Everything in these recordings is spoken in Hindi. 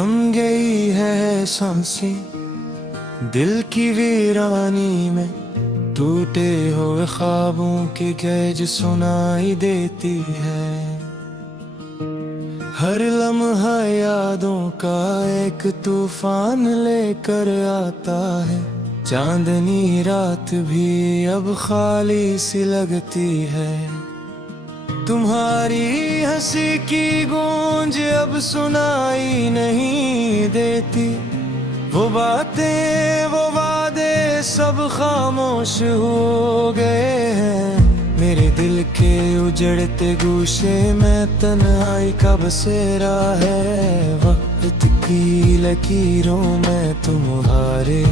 थम गई है सांसें दिल की वीरानी में, टूटे हुए ख्वाबों की गैज सुनाई देती है। हर लम्हा यादों का एक तूफान लेकर आता है, चांदनी रात भी अब खाली सी लगती है। तुम्हारी हंसी की गूंज अब सुनाई नहीं देती, वो बातें वो वादे सब खामोश हो गए हैं। मेरे दिल के उजड़ते गूशे में तन्हाई का बसेरा है, वक्त की लकीरों में तुम्हारे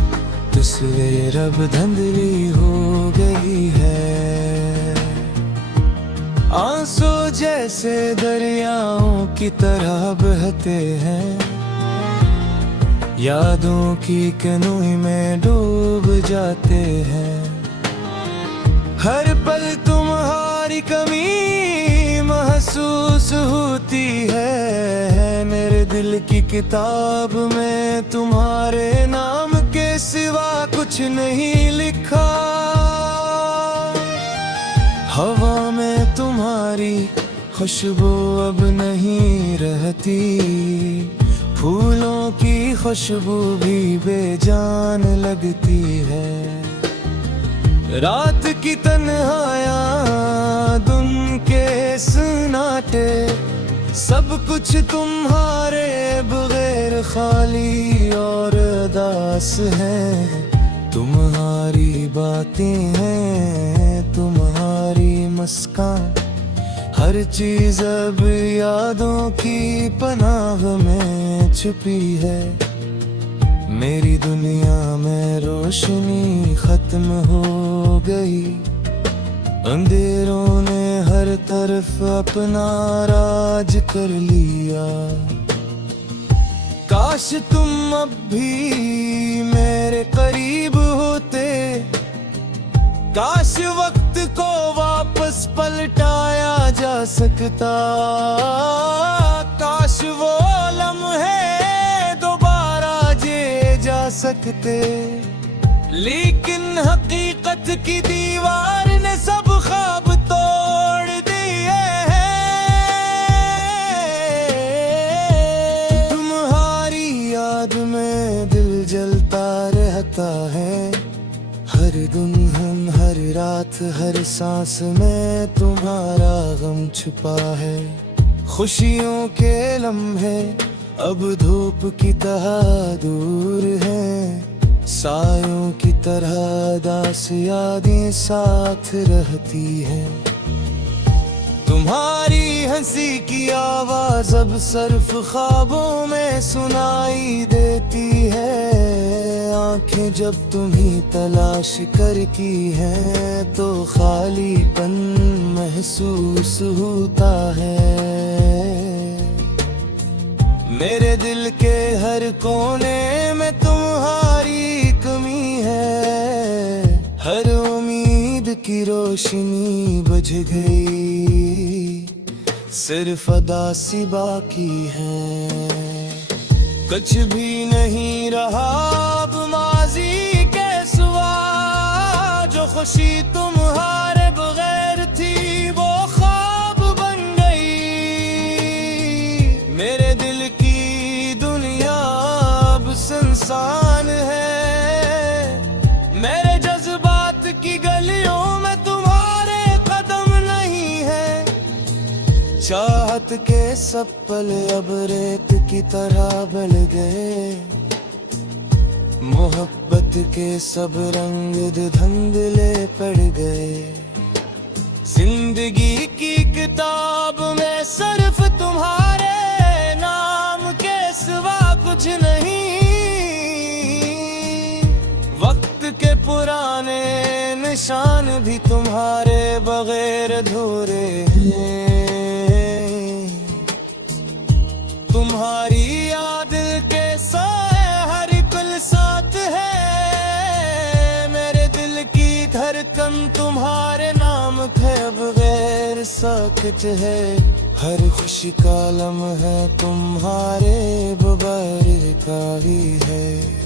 तस्वीर अब धुंधली हो गई है। आंसू जैसे दरियाओं की तरह बहते हैं, यादों की कनोई में डूब जाते हैं। हर पल तुम्हारी कमी महसूस होती है, मेरे दिल की किताब में तुम्हारे नाम के सिवा कुछ नहीं लिखा। हवा में तुम्हारी खुशबू अब नहीं रहती, फूलों की खुशबू भी बेजान लगती है। रात की तन्हाइयाँ दिन के सन्नाटे, सब कुछ तुम्हारे बगैर खाली और उदास है। तुम्हारी बातें हैं तुम्हारी मुस्कान, हर चीज अब यादों की पनाह में छुपी है। मेरी दुनिया में रोशनी खत्म हो गई, अंधेरों ने हर तरफ अपना राज कर लिया। काश तुम अब भी मेरे करीब होते, काश वक्त को वापस पलटाया जा सकता, काश वो लम्हे दोबारा जे जा सकते। लेकिन हकीकत की दीवार ने सब ख्वाब तोड़ दिए हैं। तुम्हारी याद में दिल जलता रहता है, हर दुल्हन हर रात हर सांस में तुम्हारा गम छुपा है। खुशियों के लम्हे अब धूप की तरह दूर हैं, सायों की तरह दास यादें साथ रहती हैं। तुम्हारी हंसी की आवाज अब सिर्फ ख्वाबों में सुनाई देती है। आंखें जब तुम्ही तलाश करती हैं तो खालीपन महसूस होता है। मेरे दिल के हर कोने में तुम्हारी कमी है, हर उम्मीद की रोशनी बुझ गई, सिर्फ अदासी बाकी है। कुछ भी नहीं रहा अब माजी के सिवा, जो खुशी तुम्हारे बगैर थी वो ख्वाब बन गई। मेरे दिल की दुनिया अब सुनसान है, मेरे जज्बात की गलियों में तुम्हारे कदम नहीं है। चाहत के सब पल अब रेत की तरह बल गए, मोहब्बत के सब रंग धुंधले पड़ गए। जिंदगी की किताब में सिर्फ तुम्हारे नाम के सिवा कुछ नहीं, वक्त के पुराने निशान भी तुम्हारे बगैर अधूरे हैं। तुम्हारी याद के साए हर पल साथ है, मेरे दिल की धड़कन तुम्हारे नाम के बगैर साकित है। हर खुशी का लम्हा तुम्हारे बगैर का ही है।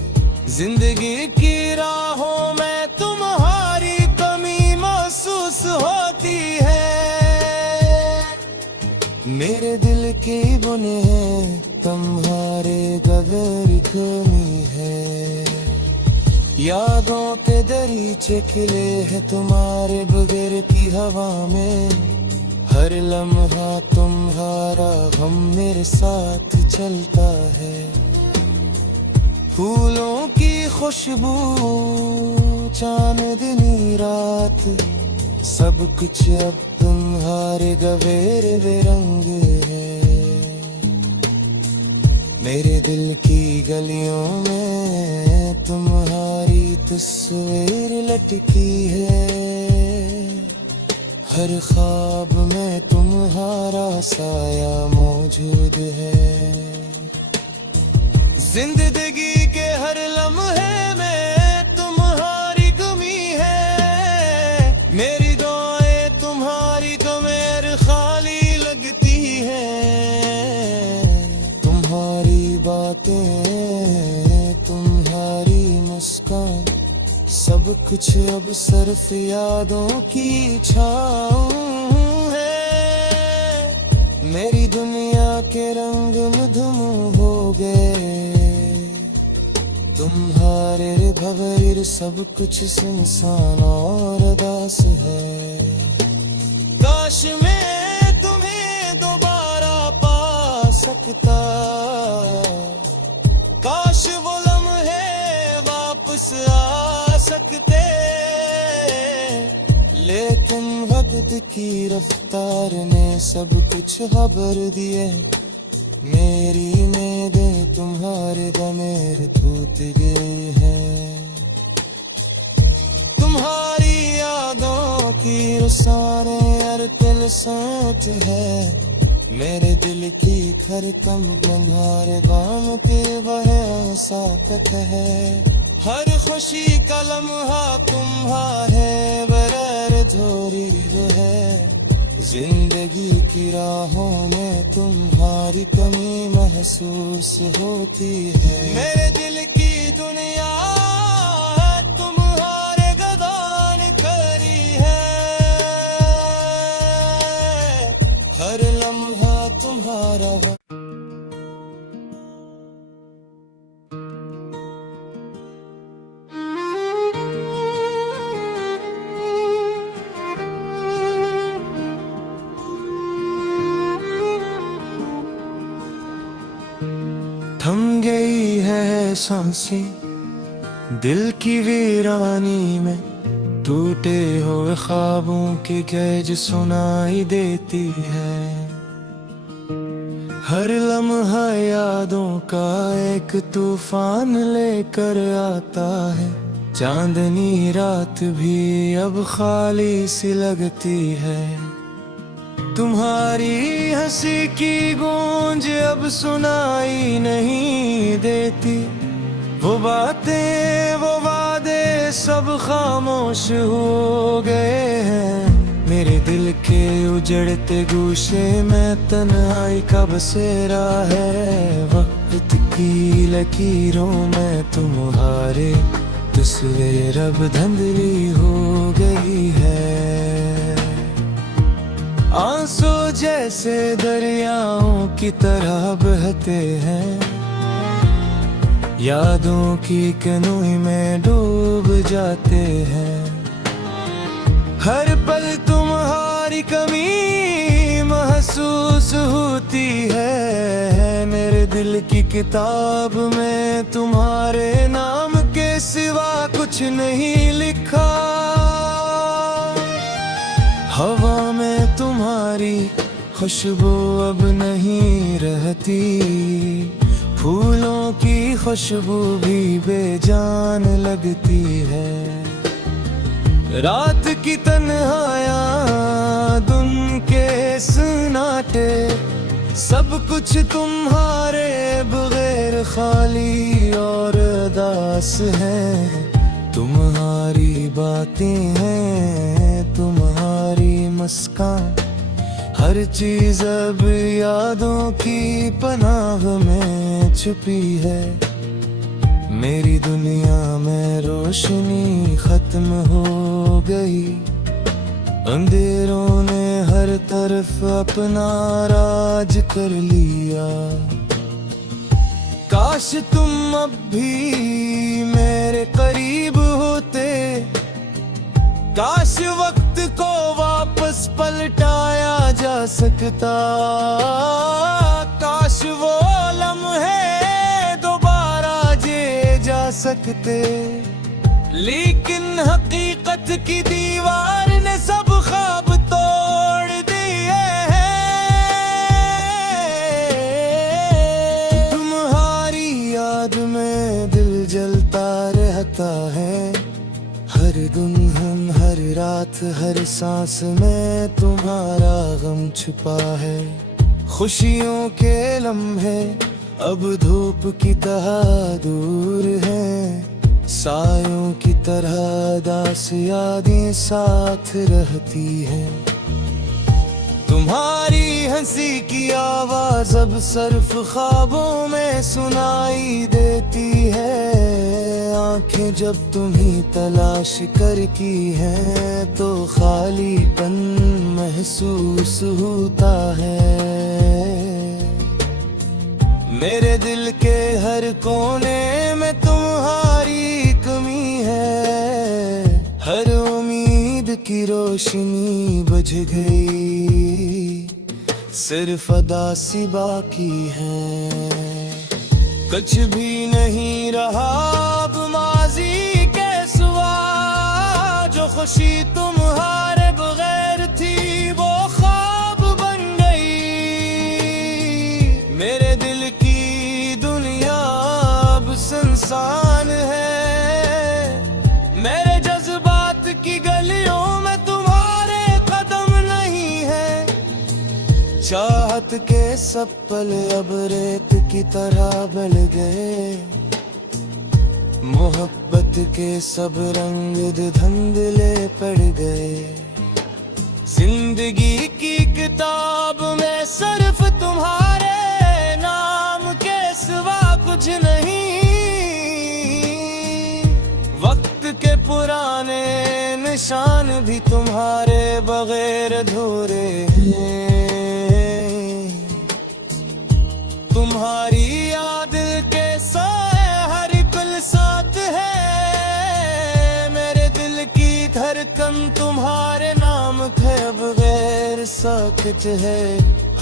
जिंदगी की राहों में तुम्हारी कमी महसूस होती है। मेरे दिल की बुने तुम्हारे बगैर कमी है। यादों के दरीचे खिले हैं तुम्हारे बगैर की हवा में। हर लम्हा तुम्हारा गम मेरे साथ चलता है। फूलों की खुशबू, चांदनी रात, सब कुछ अब तुम्हारे गवेरे रंग है। मेरे दिल की गलियों में तुम्हारी तस्वीर लटकी है। हर ख्वाब में तुम्हारा साया मौजूद है। जिंदगी के हर लम्हे में तुम्हारी कमी है। मेरी दुआएं तुम्हारी कमर खाली लगती है। तुम्हारी बातें, तुम्हारी मुस्कान, सब कुछ अब सिर्फ यादों की छाँव है। मेरी दुनिया के रंग मधुम हो गए। तुम्हारे बगैर सब कुछ सुनसान और उदास है। काश मैं तुम्हें दोबारा पा सकता। काश वो लम्हे वापस आ सकते। लेकिन वक्त की रफ्तार ने सब कुछ खबर दिए। मेरी नींदें तुम्हारे दमेर टूट गई हैं। तुम्हारी यादों की रुसाने हर दिल सोच है। मेरे दिल की धड़कन तुम्हारे गाम पे वह साकत है। हर खुशी का लम्हा तुम्हारे बगैर धोरी है। जिंदगी की राहों में तुम्हारी कमी महसूस होती है। मेरे दिल की दुनिया तुम्हारे गदान करी है। हर लम्हा तुम्हारा थम गई है सांसें दिल की वीरानी में। टूटे हुए ख्वाबों की गैज सुनाई देती है। हर लम्हा यादों का एक तूफान लेकर आता है। चांदनी रात भी अब खाली सी लगती है। तुम्हारी हंसी की गूंज अब सुनाई नहीं देती। वो बातें, वो वादे सब खामोश हो गए हैं। मेरे दिल के उजड़ते गूशे में तन्हाई का बसेरा है। वक्त की लकीरों में तुम्हारे तस्वीर अब धंधली हो गई है। आंसू जैसे दरियाओं की तरह बहते हैं। यादों की कनोई में डूब जाते हैं। हर पल तुम्हारी कमी महसूस होती है। मेरे दिल की किताब में तुम्हारे नाम के सिवा कुछ नहीं लिखा। हवा में तुम्हारी खुशबू अब नहीं रहती। फूलों की खुशबू भी बेजान लगती है। रात की तन्हाइयाँ, दिन के सन्नाटे, सब कुछ तुम्हारे बगैर खाली और उदास है। तुम्हारी बातें हैं, तुम्हारी मुस्कान, हर चीज अब यादों की पनाह में छुपी है। मेरी दुनिया में रोशनी खत्म हो गई, अंधेरों ने हर तरफ अपना राज कर लिया। काश तुम अब भी मेरे करीब होते, काश वक्त को वापस पलटाया जा सकता, काश वो लम्हे दोबारा जिए जा सकते। लेकिन हकीकत की दीवार ने सब ख्वाब तोड़ दिए हैं। तुम्हारी याद में दिल जलता रहता है, हर दुल्हन हर रात हर सांस में तुम्हारा गम छुपा है। खुशियों के लम्हे अब धूप की तरह दूर हैं, सायों की तरह दास यादें साथ रहती हैं। तुम्हारी हंसी की आवाज अब सिर्फ ख्वाबों में सुनाई देती है। आंखें जब तुम्हीं तलाश कर की हैं तो खालीपन महसूस होता है। मेरे दिल के हर कोने में तुम्हारी कमी है, हर उम्मीद की रोशनी बुझ गई, सिर्फ अदासी बाकी है। कुछ भी नहीं रहा अब माजी के सिवा, जो खुशी तुम्हारे बगैर थी वो ख्वाब बन गई। मेरे दिल की दुनिया अब सुनसान है, मेरे जज्बात की गलियों में तुम्हारे कदम नहीं है। चाहत के सब पल अब रेत की तरह बल गए, मोहब्बत के सब रंग धुंधले पड़ गए। जिंदगी की किताब में सिर्फ तुम्हारे नाम के सिवा कुछ नहीं। वक्त के पुराने निशान भी तुम्हारे बगैर अधूरे हैं। तुम्हारी याद के साए हर पल साथ है, मेरे दिल की धड़कन तुम्हारे नाम के बगैर साकित है।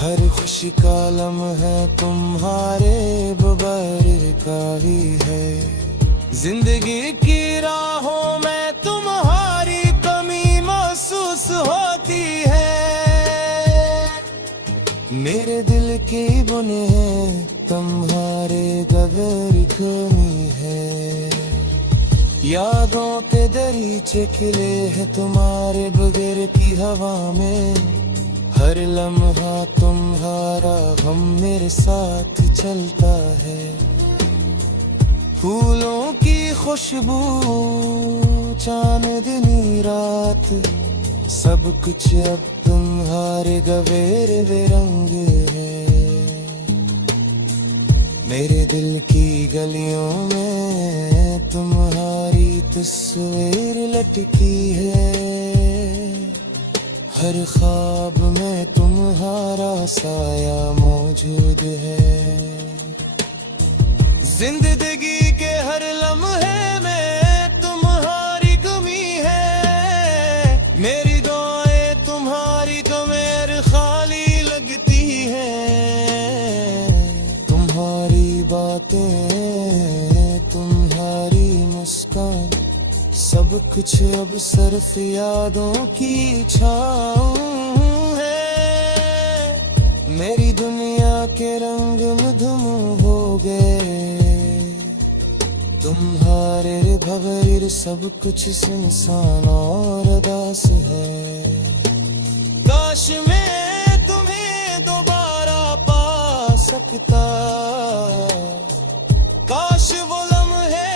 हर खुशी का लम्हा तुम्हारे बगैर का ही है। जिंदगी की राहों में तुम्हारी कमी महसूस होती है। मेरे दिल की बुने तुम्हारे बगैर कमी है। यादों के दरीचे खिले हैं तुम्हारे बगैर की हवा में, हर लम्हा तुम्हारा गम मेरे साथ चलता है। फूलों की खुशबू चांदनी रात, सब कुछ अब तुम्हारे गवेर रंग है। मेरे दिल की गलियों में तुम्हारी तस्वीर लटकी है, हर ख्वाब में तुम्हारा साया मौजूद है। जिंदगी के हर लम्हे में तुम्हारी कमी है, मेरी दुआएं तुम्हारी तो मेरे खाली लगती हैं। तुम्हारी बातें तुम्हारी मुस्कान, सब कुछ अब सिर्फ यादों की छाँव है। मेरी दुनिया के रंग मधुम हो गए, तुम्हारे बगैर सब कुछ सुनसान और उदास है। काश मैं तुम्हें दोबारा पा सकता, काश वो लम्हे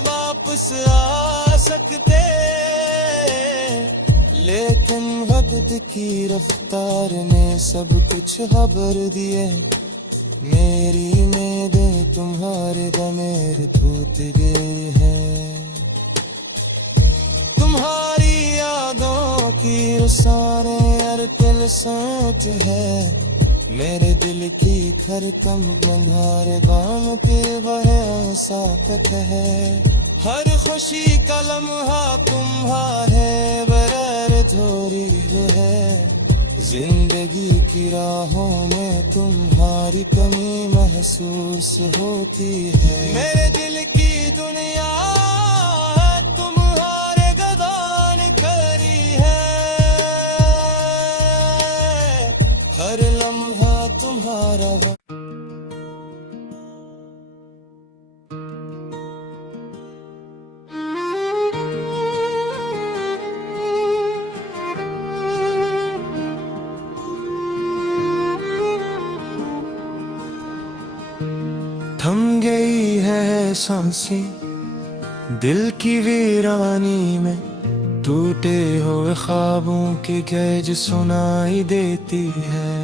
वापस आ सकते, लेकिन वक्त की रफ्तार ने सब कुछ खबर दिए। मेरी उम्मीदें तुम्हारे दमेर टूट गए हैं। तुम्हारी यादों की रसाने अरतिल सोच है। मेरे दिल की खरकम बंधारे दाम पे वह साकत है। हर खुशी का लम्हा तुम्हारे बगैर धोरी है। जिंदगी की राहों में तुम्हारी कमी महसूस होती है। मेरे दिल की दुनिया तुम्हारे गदान करी है। हर लम्हा तुम्हारा थम गई है सांसें दिल की वीरानी में। टूटे हुए ख्वाबों की गैज सुनाई देती है।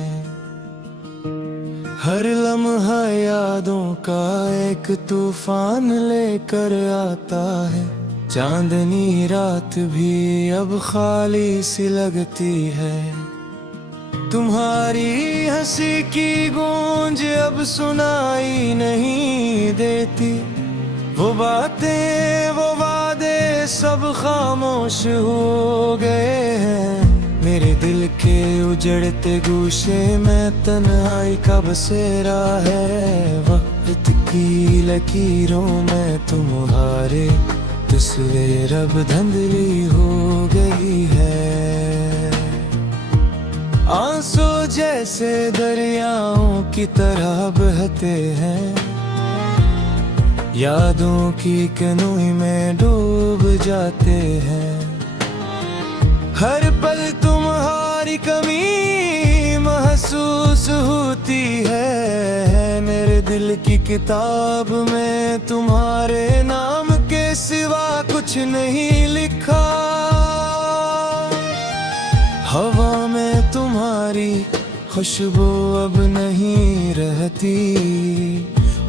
हर लम्हा यादों का एक तूफान लेकर आता है। चांदनी रात भी अब खाली सी लगती है। तुम्हारी हंसी की गूंज अब सुनाई नहीं देती। वो बातें वो वादे सब खामोश हो गए हैं। मेरे दिल के उजड़ते गूशे में तन्हाई का बसेरा है। वक्त की लकीरों में तुम्हारे तस्वीर अब धुंधली हो गई है। आंसू जैसे दरियाओं की तरह बहते हैं। यादों की कनोई में डूब जाते हैं। हर पल तुम्हारी कमी महसूस होती है। मेरे दिल की किताब में तुम्हारे नाम के सिवा कुछ नहीं लिखा। हवा में तुम्हारी खुशबू अब नहीं रहती।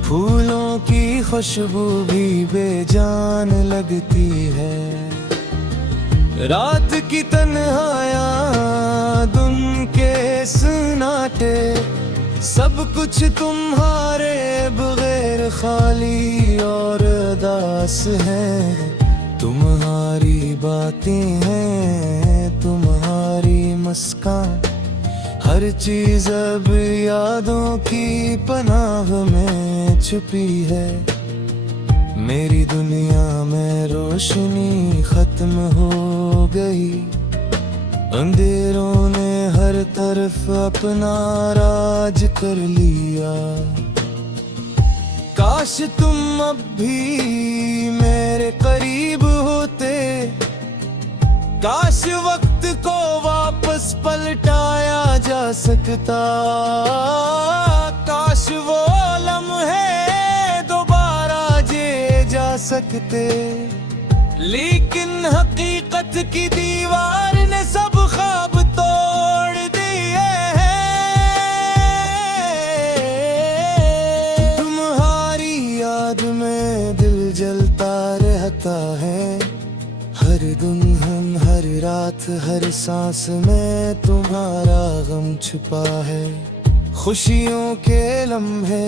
फूलों की खुशबू भी बेजान लगती है। रात की तन्हाइयाँ दिन के सन्नाटे सब कुछ तुम्हारे बगैर खाली और उदास है। तुम्हारी बातें हैं तुम्हारी मुस्कान। हर चीज अब यादों की पनाह में छुपी है। मेरी दुनिया में रोशनी खत्म हो गई। अंधेरों ने हर तरफ अपना राज कर लिया। काश तुम अब भी मेरे करीब होते। काश वक्त को वापस पलटाया जा सकता। काश वो लम्हे दोबारा जे जा सकते। लेकिन हकीकत की दीवार ने सब ख्वाब तोड़ दिए हैं। तुम्हारी याद में दिल जलता रहता है। हर दुल्हन हर रात हर सांस में तुम्हारा गम छुपा है। खुशियों के लम्हे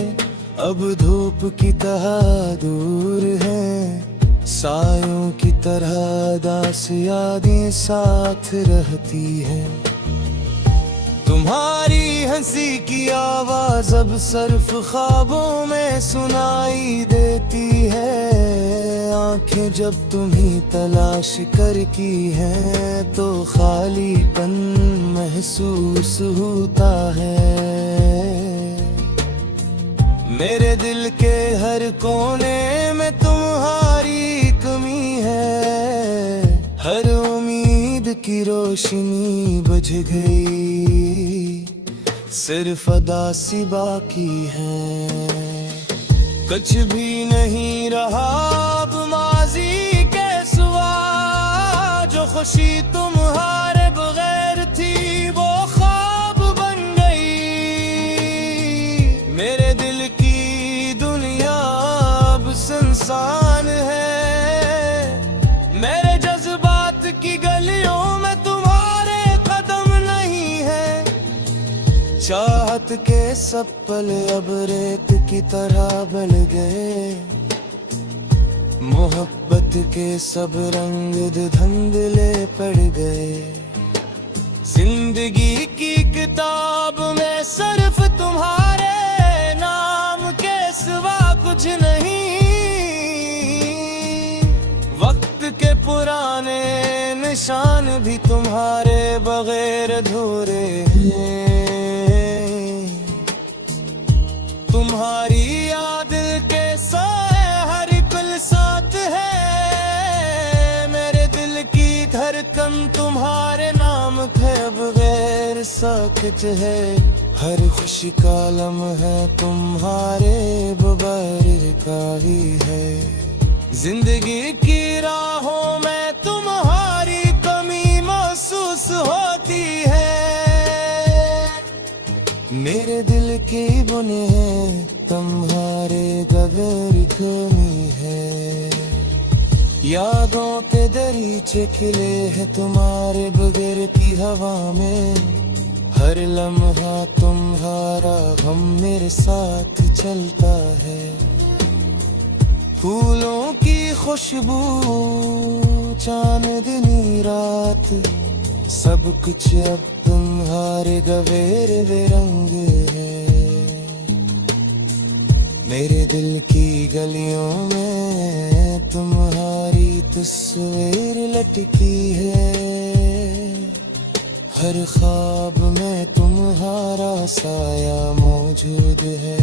अब धूप की तरह दूर हैं। सायों की तरह दास यादें साथ रहती हैं। तुम्हारी हंसी की आवाज अब सिर्फ ख्वाबों में सुनाई देती है। आंखें जब तुम्हें तलाश कर की है तो खालीपन महसूस होता है। मेरे दिल के हर कोने में तुम्हारी कमी है। हर उम्मीद की रोशनी बुझ गई। सिर्फ अदासी बाकी है। कुछ भी नहीं रहा अब माजी के सिवा। जो खुशी तुम्हारे सब पल अब रेत की तरह बल गए। मोहब्बत के सब रंग धुंधले पड़ गए। जिंदगी की किताब में सिर्फ तुम्हारे नाम के सिवा कुछ नहीं। वक्त के पुराने निशान भी तुम्हारे बगैर अधूरे हैं। तुम्हारी याद के साए हर पल साथ है। मेरे दिल की धड़कन तुम्हारे नाम पे बगैर साकित है। हर खुशी का लम्हा तुम्हारे बगैर का ही है। जिंदगी की राहों में तुम्हारी कमी महसूस होती है। मेरे दिल की बुने तुम्हारे बगैर कमी है। यादों के दरीचे खिले हैं तुम्हारे बगैर की हवा में। हर लम्हा तुम्हारा गम मेरे साथ चलता है। फूलों की खुशबू चांदनी रात सब कुछ अब तुम्हारे गवेरे रंग है। मेरे दिल की गलियों में तुम्हारी तस्वीर लटकी है। हर ख्वाब में तुम्हारा साया मौजूद है।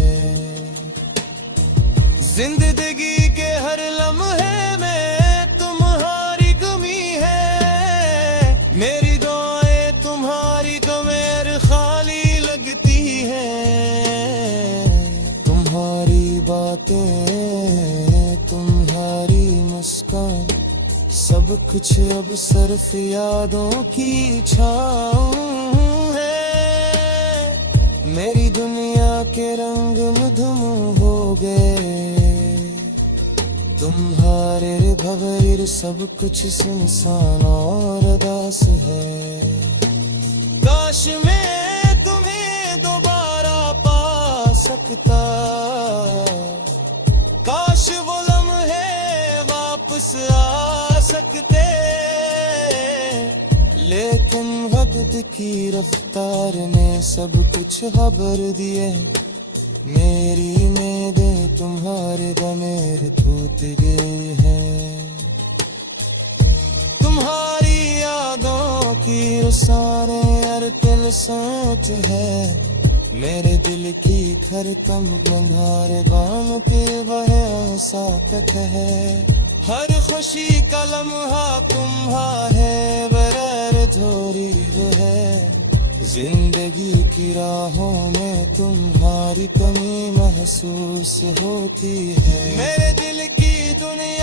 जिंदगी के हर लम्हे में तुम्हारी कमी है। मेरी दुआएं तुम्हारी कमर खाली लगती है। तुम्हारी बातें तुम्हारी मुस्कान सब कुछ अब सिर्फ यादों की छाँव है। मेरी दुनिया के रंग मधुम हो गए। तुम्हारे बगैर सब कुछ सुनसान और उदास है। काश मैं तुम्हें दोबारा पा सकता। काश वो लम्हे वापस आ सकते। लेकिन वक्त की रफ्तार ने सब कुछ खबर दिए। मेरी नींदें तुम्हारे दमेर टूट गई हैं। तुम्हारी यादों की रसाने हर दिल सोच है। मेरे दिल की धड़कन तुम्हारे बाम पे वह साकत है। हर खुशी का लम्हा तुम्हारा है बगैर धोरी है। जिंदगी की राहों में तुम्हारी कमी महसूस होती है। मेरे दिल की दुनिया